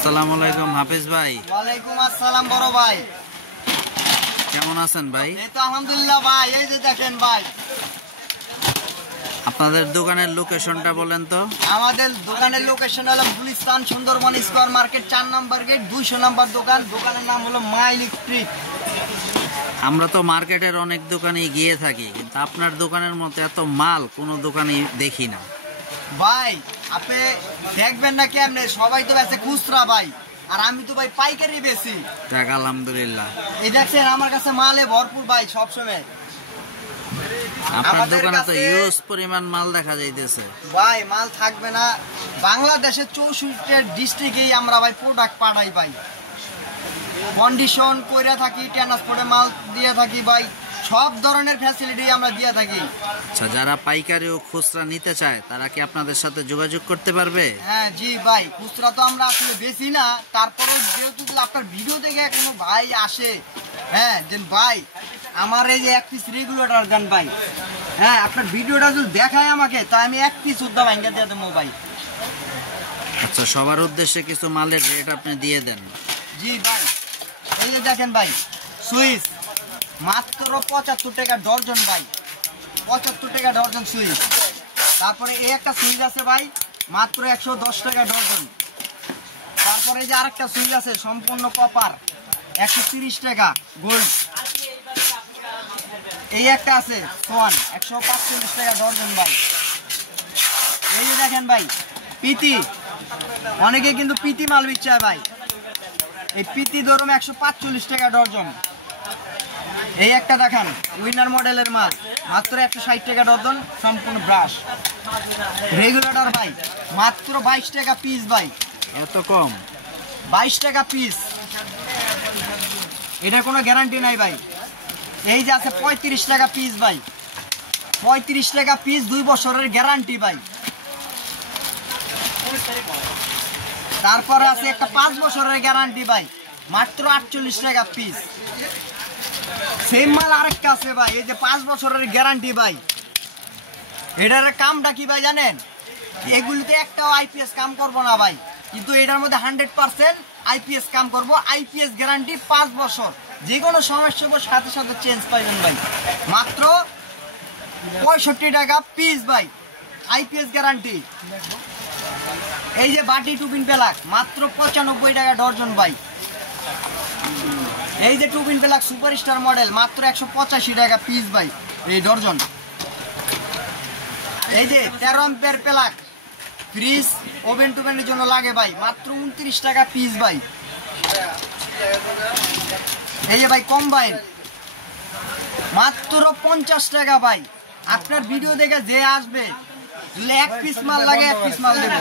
আসসালামু আলাইকুম হাফিজ ভাই। ওয়ালাইকুম আসসালাম বড় ভাই। কেমন আছেন ভাই? এই তো আলহামদুলিল্লাহ ভাই। এই যে দেখেন ভাই, আপনাদের দোকানের লোকেশনটা বলেন তো। আমাদের দোকানের লোকেশন হলো গুলিস্তান সুন্দরবন স্কয়ার মার্কেট 4 নম্বর গেট 200 নম্বর দোকান। দোকানের নাম হলো মা ইলেকট্রিক। আমরা তো মার্কেটের অনেক দোকানে গিয়ে থাকি, কিন্তু আপনার দোকানের মতো এত মাল কোনো দোকানে দেখি না ভাই। আপনি দেখবেন না কেমনে, সবাই তো বেচে খুচরা ভাই, আর আমি তো ভাই পাইকারি বেশি। যাক আলহামদুলিল্লাহ। এই দেখছেন আমার কাছে মালে ভরপুর ভাই সবসময়। আপনার দোকানে তো হিউজ পরিমাণ মাল দেখা যাইতেছে ভাই। মাল থাকবে না? বাংলাদেশের 64টা ডিস্ট্রিক্টেই আমরা ভাই প্রোডাক্ট পাঠাই ভাই। কন্ডিশন কইরা থাকি, ট্রান্সপোর্টে মাল দিয়ে থাকি ভাই, সব ধরনের ফ্যাসিলিটি আমরা দিয়ে থাকি। আচ্ছা, যারা পাইকারি ও খুচরা নিতে চায় তারা কি আপনাদের সাথে যোগাযোগ করতে পারবে? হ্যাঁ জি ভাই, খুচরা তো আমরা আসলে বেশি না, তারপরে যেহেতু আপনার ভিডিও দেখে কোনো ভাই আসে, হ্যাঁ যে ভাই আমার এই যে এক পিস রেগুলেটর দেন ভাই, হ্যাঁ আপনার ভিডিওটা যদি দেখায় আমাকে, তাই আমি এক পিস উদ্দা ভাঙ্গা দিয়ে দেবো ভাই। আচ্ছা, সবার উদ্দেশ্যে কিছু মালের রেট আপনি দিয়ে দেন। জি ভাই, এই যে দেখেন ভাই, সুইচ মাত্র 75 টাকা ডর্জন ভাই, 75 টাকা ডর্জন সুইচ। তারপরে এই একটা সুইচ আছে ভাই, মাত্র 110 টাকা ডর্জন। তারপরে এই যে আরেকটা সুইচ আছে সম্পূর্ণ কপার, 130 টাকা গোল্ড। এই একটা আছে সোয়ান, 145 টাকা ডর্জন ভাই। এই যে দেখেন ভাই, পিতি, অনেকে কিন্তু পিতি মাল বিচ্ছে ভাই। এই পিতি ধরুন 145 টাকা ডর্জন। এই একটা দেখান উইনার মডেলের মাল, মাত্র 160 টাকা ডর্জন, সম্পূর্ণ ব্রাশ। রেগুলেটর ভাই মাত্র 22 টাকা পিস ভাই। এত কম? 22 টাকা পিস, এটার কোনো গ্যারান্টি নাই ভাই। এই যে আছে 35 টাকা পিস ভাই, 35 টাকা পিস, 2 বছরের গ্যারান্টি ভাই। তারপরে আছে একটা 5 বছরের গ্যারান্টি ভাই, মাত্র 48 টাকা পিস। সেম মাল আরেকটা আছে ভাই, এই যে 5 বছরের গ্যারান্টি ভাই। এটার কামটা কি ভাই জানেন? এগুলিতে একটাও আইপিএস কাম করবো না ভাই, কিন্তু এটার মধ্যে 100% আইপিএস কাম করবো। আইপিএস গ্যারান্টি 5 বছর, যে কোনো সমস্যা হবে সাথে সাথে চেঞ্জ পাইবেন ভাই। মাত্র 65 টাকা পিস ভাই, আইপিএস গ্যারান্টি। এই যে বাটি টুপিন পেলাক, মাত্র 95 টাকা ডর্জন ভাই। এই যে টুপিন পেলাক সুপারস্টার মডেল, মাত্র 185 টাকা পিস ভাই, এই ডর্জন। এই যে 13 অ্যাম্পিয়ার পেলাক ফ্রিজ ওভেন টুভেনের জন্য লাগে ভাই, মাত্র 29 টাকা পিস ভাই। এই যে ভাই কম্বাইন, মাত্র 50 টাকা ভাই। আপনার ভিডিও দেখে যে আসবে, যদি এক পিস মাল লাগে এক পিস মাল দেবো।